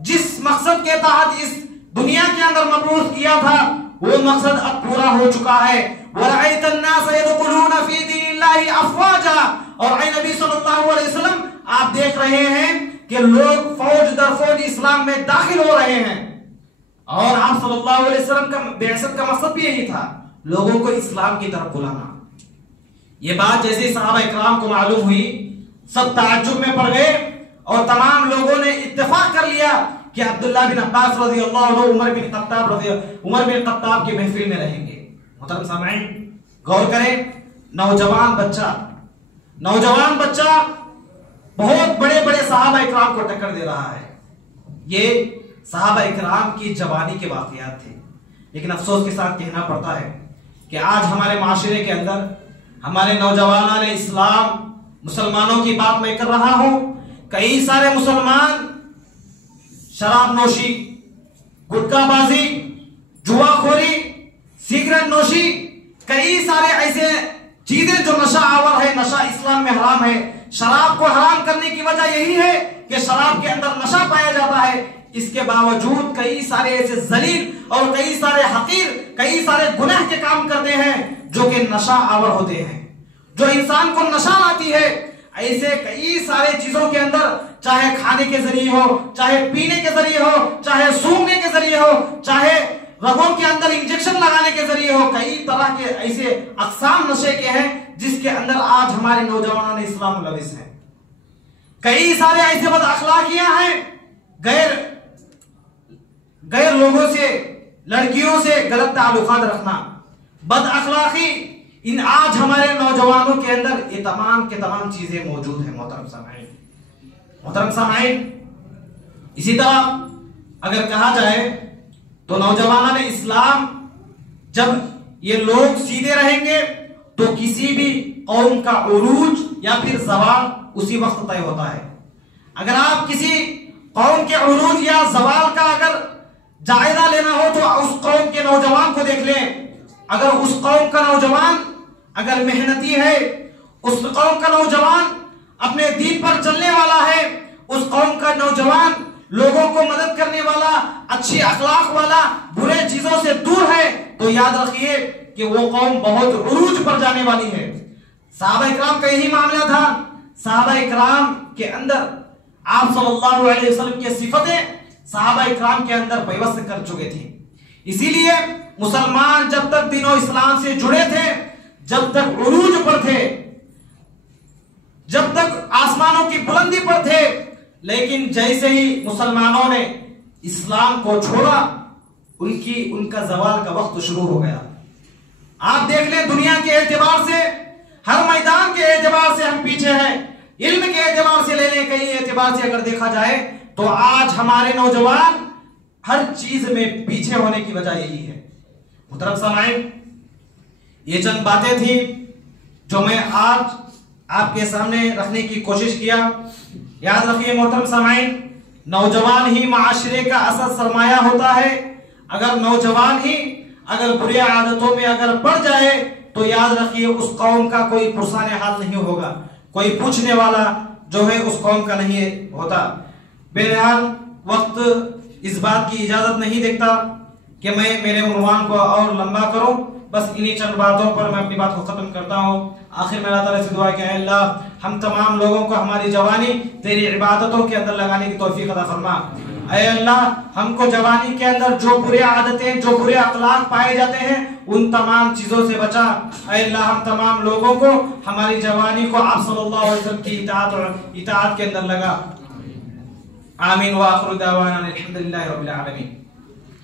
جس مقصد کے تحت اس دنیا کے اندر مبعوث کیا تھا وہ مقصد اب پورا ہو چکا ہے. وَرَأَيْتَ النَّاسَ يَدْخُلُونَ فِي دِينِ اللَّهِ أَفْوَاجًا، اور اے نبی صلی اللہ علیہ وسلم آپ دیکھ رہے ہیں کہ لوگ فوج در فوج اسلام میں داخل ہو رہے ہیں. اور آپ صلی اللہ علیہ وسلم کا بعثت کا مقصد بھی یہی تھا، لوگوں کو اسلام کی طرف بلانا. یہ بات جیسے صحابہ اکرام کو معلوم ہوئی، سب تعجب میں پڑ گئے اور تمام لوگوں نے اتفاق کر لیا کہ عبداللہ بن عباس رضی اللہ عنہ عمر بن خطاب کی محفل میں رہیں گے. محترم سامعین غور کریں، نوجوان بچہ بہت بڑے بڑے صحابہ اکرام کو ٹکر دے رہا ہے. یہ صحابہ اکرام کی جوانی کے واقعات تھے. لیکن افسوس کے ساتھ کہنا پڑتا ہے کہ آج ہمارے معاشرے کے اندر ہمارے نوجوانان اسلام، مسلمانوں کی بات میں کر رہا ہوں، کئی سارے مسلمان شراب نوشی، گٹکا بازی، جوا خوری، سگریٹ نوشی، کئی سارے ایسے چیزیں جو نشہ آور ہے، نشہ اسلام میں حرام ہے. شراب کو حرام کرنے کی وجہ یہی ہے کہ شراب کے اندر نشہ پایا جاتا ہے. اس کے باوجود کئی سارے ایسے ذلیل اور کئی سارے حقیر، کئی سارے گناہ کے کام کرتے ہیں جو کہ نشہ آور ہوتے ہیں، جو انسان کو نشہ لاتی ہے. ایسے کئی سارے چیزوں کے اندر، چاہے کھانے کے ذریعے ہو، چاہے پینے کے ذریعے ہو، چاہے سونگنے کے ذریعے ہو، چاہے رگوں کے اندر انجیکشن لگانے کے ذریعے ہو، کئی طرح کے ایسے اقسام نشے کے ہیں جس کے اندر آج ہمارے نوجوانوں نے اسلام ملوث ہیں. کئی سارے ایسے بد اخلاقیاں ہیں، غیر لوگوں سے، لڑکیوں سے غلط تعلقات رکھنا، بد اخلاقی، ان آج ہمارے نوجوانوں کے اندر یہ تمام کے تمام چیزیں موجود ہیں. محترم سامعین اسی طرح اگر کہا جائے تو نوجوانان اسلام جب یہ لوگ سیدھے رہیں گے تو کسی بھی قوم کا عروج یا پھر زوال اسی وقت طے ہوتا ہے. اگر آپ کسی قوم کے عروج یا زوال کا اگر جائزہ لینا ہو تو اس قوم کے نوجوان کو دیکھ لیں. اگر اس قوم کا نوجوان اگر محنتی ہے، اس قوم کا نوجوان اپنے دین پر چلنے والا ہے، اس قوم کا نوجوان لوگوں کو مدد کرنے والا، اچھی اخلاق والا، برے چیزوں سے دور ہے، تو یاد رکھیے کہ وہ قوم بہت عروج پر جانے والی ہے. صحابہ اکرام کا یہی معاملہ تھا. صحابہ اکرام کے اندر آپ صلی اللہ علیہ وسلم کی صفتیں صحابہ اکرام کے اندر پیوست کر چکے تھے. اسی لیے مسلمان جب تک دین و اسلام سے جڑے تھے، جب تک عروج پر تھے، جب تک آسمانوں کی بلندی پر تھے، لیکن جیسے ہی مسلمانوں نے اسلام کو چھوڑا ان کا زوال کا وقت شروع ہو گیا. آپ دیکھ لیں دنیا کے اعتبار سے، ہر میدان کے اعتبار سے ہم پیچھے ہیں. علم کے اعتبار سے لے لیں، کئی اعتبار سے اگر دیکھا جائے تو آج ہمارے نوجوان ہر چیز میں پیچھے ہونے کی وجہ یہی ہے. محترم سامعین یہ چند باتیں تھیں جو میں آج آپ کے سامنے رکھنے کی کوشش کیا. یاد رکھیے محترم سامعین، نوجوان ہی معاشرے کا اصل سرمایہ ہوتا ہے. اگر نوجوان ہی اگر بری عادتوں میں اگر پڑ جائے تو یاد رکھیے اس قوم کا کوئی پرسان حال نہیں ہوگا، کوئی پوچھنے والا جو ہے اس قوم کا نہیں ہوتا. بہرحال وقت اس بات کی اجازت نہیں دیتا کہ میں میرے عنوان کو اور لمبا کروں. بس انہی چند باتوں پر میں اپنی بات کو ختم کرتا ہوں. آخر میں اللہ تعالیٰ سے دعا کہ اے اللہ ہم تمام لوگوں کو ہماری جوانی تیری عبادتوں کے اندر لگانے کی توفیق عطا فرما. اے اللہ ہم کو جوانی کے اندر جو برے عادتیں، جو برے اخلاق پائے جاتے ہیں ان تمام چیزوں سے بچا. اے اللہ ہم تمام لوگوں کو ہماری جوانی کو آپ صلی اللہ علیہ وسلم کی اطاعت کے اندر لگا. آمین. وآخر دعوانا الحمدللہ رب العالمین.